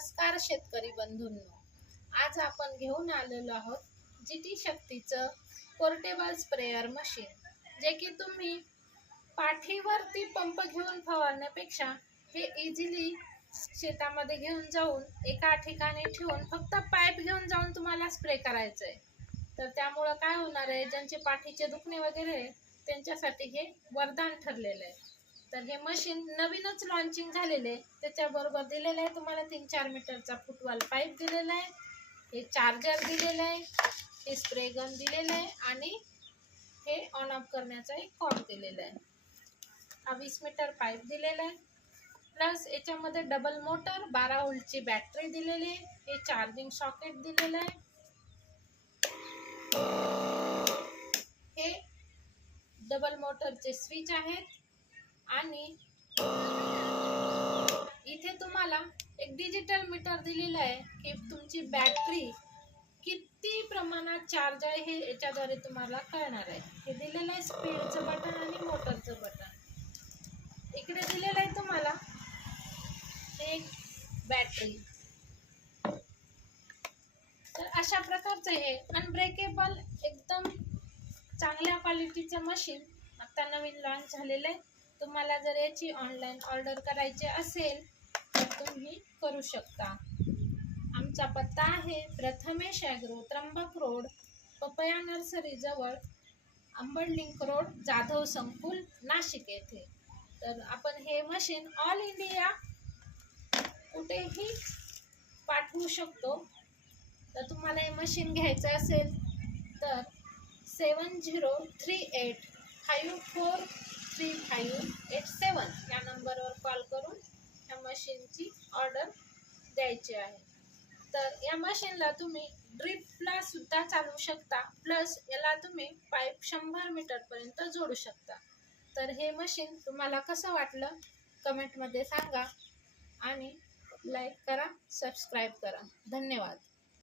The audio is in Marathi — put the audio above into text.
नमस्कार शेतकरी बंधूंनो, आज आपण घेऊन आलेलो आहोत जीटी शक्तीचं पोर्टेबल स्प्रेयर मशीन, जे की तुम्ही पाठीवरती पंप घेऊन फवारण्यापेक्षा हे इझिली शेतामध्ये घेऊन जाऊन एका ठिकाणी ठेवून फक्त पाईप घेऊन जाऊन तुम्हाला स्प्रे करायचं आहे. तर त्यामुळं काय होणार आहे, ज्यांचे पाठीचे दुखणे वगैरे त्यांच्यासाठी हे वरदान ठरलेलं आहे. तर हे मशीन नवीनच लॉन्चिंग झालेले, त्याच्याबरोबर दिलेलं आहे तुम्हाला 3-4 मीटरचा फुटवाल पाईप दिलेला आहे, हे चार्जर दिलेलं आहे, हे स्प्रे गन दिलेलं आहे आणि हे ऑन ऑफ करण्याचा एक कॉर्ड दिलेला आहे. हा 20 मीटर पाईप दिलेला आहे, प्लस याच्यामध्ये डबल मोटर 12 व्होल्टची बॅटरी दिलेली आहे, हे चार्जिंग सॉकेट दिलेलं आहे, हे डबल मोटरचे स्विच आहेत आणि इथे तुम्हाला एक डिजिटल मीटर दिलेला आहे की तुमची बॅटरी किती प्रमाणात चार्ज आहे हे याच्याद्वारे तुम्हाला कळणार आहे. हे दिलेलं आहे स्पीडचं बटन आणि मोटरचं बटन. इकडे दिलेलं आहे तुम्हाला एक बॅटरी. तर अशा प्रकारचं हे अनब्रेकेबल एकदम चांगल्या क्वालिटीचं मशीन आता नवीन लॉन्च झालेलं आहे. तुम्हाला जर याची ऑनलाईन ऑर्डर करायची असेल तर तुम्ही करू शकता. आमचा पत्ता आहे Prathamesh agro, Trimbak road, papaya nursery जवळ, अंबड लिंक रोड, जाधव संकुल, नाशिक येथे. तर आपण हे मशीन ऑल इंडिया कुठेही पाठवू शकतो. तर तुम्हाला हे मशीन घ्यायचं असेल तर 7038543587 या नंबरवर कॉल करून या मशीनची ऑर्डर द्यायची आहे. तर या मशीनला तुम्ही ड्रिपला सुद्धा चालवू शकता, प्लस याला तुम्ही पाईप 100 मीटरपर्यंत जोडू शकता. तर हे मशीन तुम्हाला कसं वाटलं कमेंटमध्ये सांगा आणि लाईक करा, सबस्क्राईब करा. धन्यवाद.